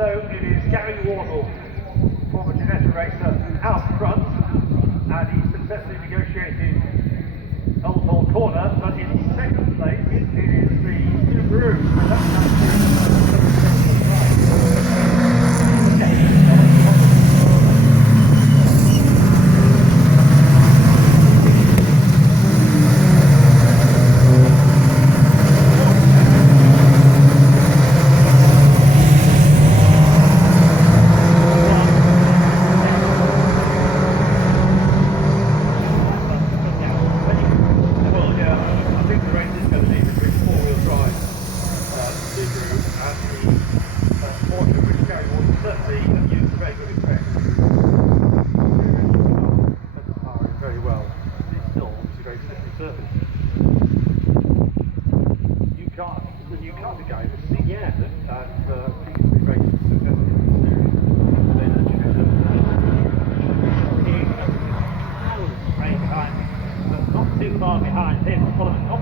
Also, it is Gary Wardle, former Ginetta racer, out front, and he successfully negotiated oulton corner, but in second place it is the Subaru. The new car guy was seen and seems to be very successful in this series. He's right behind, but not too far behind him, following up.